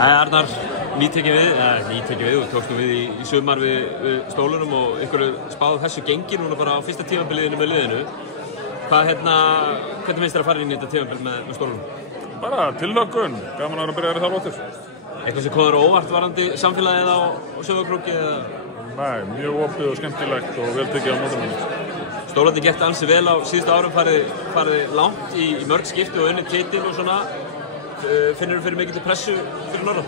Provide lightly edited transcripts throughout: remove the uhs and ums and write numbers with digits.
Arnar, nýtekið við og tókstu við í sumar við stólunum og ykkur spáðu þessu gengi núna bara á fyrsta tímabiliðinu með liðinu. Hvernig finnst þér að fara inn í þetta tímabil með stólunum? Bara tillökkun, gaman að byrja þar þjálfóttir. Eitthvað sem komur óvart varandi samfélagið á Sauðárkróki eða? Nei, mjög opið og skemmtilegt og vel tekið á mótum. Stólandi gett ansi vel á síðustu árum, farið langt í mörg skipti og unnið titil og svona. Finnur þú fyrir mikilli pressu fyrir norðan?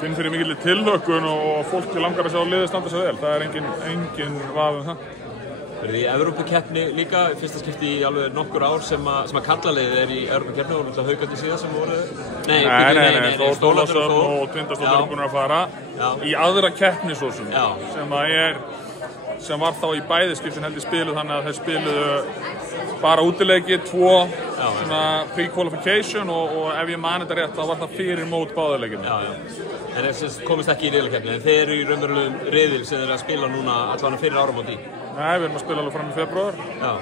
Finn fyrir mikilli tillökkun og fólki langar að sjá liðið standa svo vel. Það er engin vafi það. Verður þið í Evrópukeppni líka, fyrsta skipti í alveg nokkur ár sem að kallaliðið er í Evrópukeppni og náttúrulega Haukarnir síðan sem voru... Nei, Þór Ólafsson og Tindastóll eru búin að fara í aðra keppni svo sem var þá í bæði skiptin held í spilu, þannig að þeir spiluðu bara útileiki, 2 svona pre-qualification og ef ég mani þetta rétt þá var það fyrir mót báðarleikinu. En þess komist ekki í riðlakeppni, en þeir eru í raunverulegum riðil sem þeir eru að spila núna allavega fyrir áramót í? Nei, við erum að spila alveg fram í febrúar,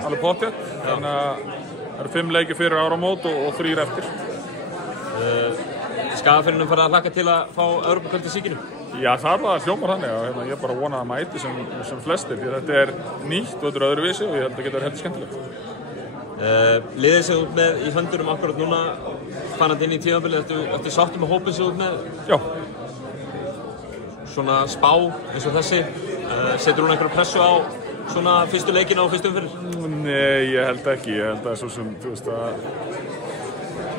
alveg pottþétt, þannig að það eru 5 leiki fyrir áramót og 3 eftir. Skagafirðinum farið að hlakka til að fá Evrópukvöld í síkinu? Já, það var hljómar þannig að ég bara vona að mæti sem flestir, því þetta er nýtt og þetta er öðruvísi og ég held að þetta getur heldur skemmtilegt. Liðið sem þú ert með í höndunum akkurat núna, fannandi inn í tímabilið, ertu sáttur með hópinn sem þú ert með? Já. Svona spá eins og þessi, setur hún einhverju pressu á svona fyrstu leikina og fyrstu umferð? Nei, ég held ekki, ég held að svo sem, þú veist að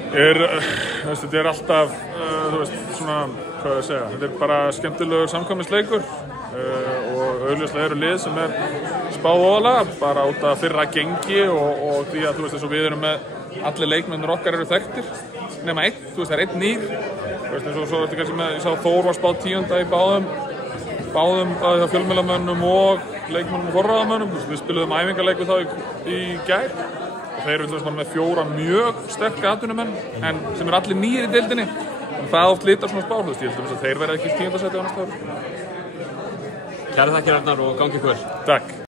þetta er alltaf, þú veist, svona, hvað ég að segja, þetta er bara skemmtilegur samkvæmisleikur og augljóslega eru lið sem er spáð ofalega, bara út af fyrra gengi og því að, þú veist, eins og við erum með allir leikmennir okkar eru þekktir, nema einn, þú veist, það er einn nýr, þú veist, eins og svo þetta kannski með, ég sá Þór var spáð 10. í báðum bæði það fjölmiðlamönnum og leikmönnum og forráðamönnum, við spiluðum æfingarleik við þá í gær. Þeir eru með 4 mjög sterka atvinnumenn en sem eru allir nýir í deildinni og það oft litar svona spár, ég held að þeir verða ekki í 10. sæti á næsta ári. Kærar þakkir Arnar og gangi ykkur vel. Takk.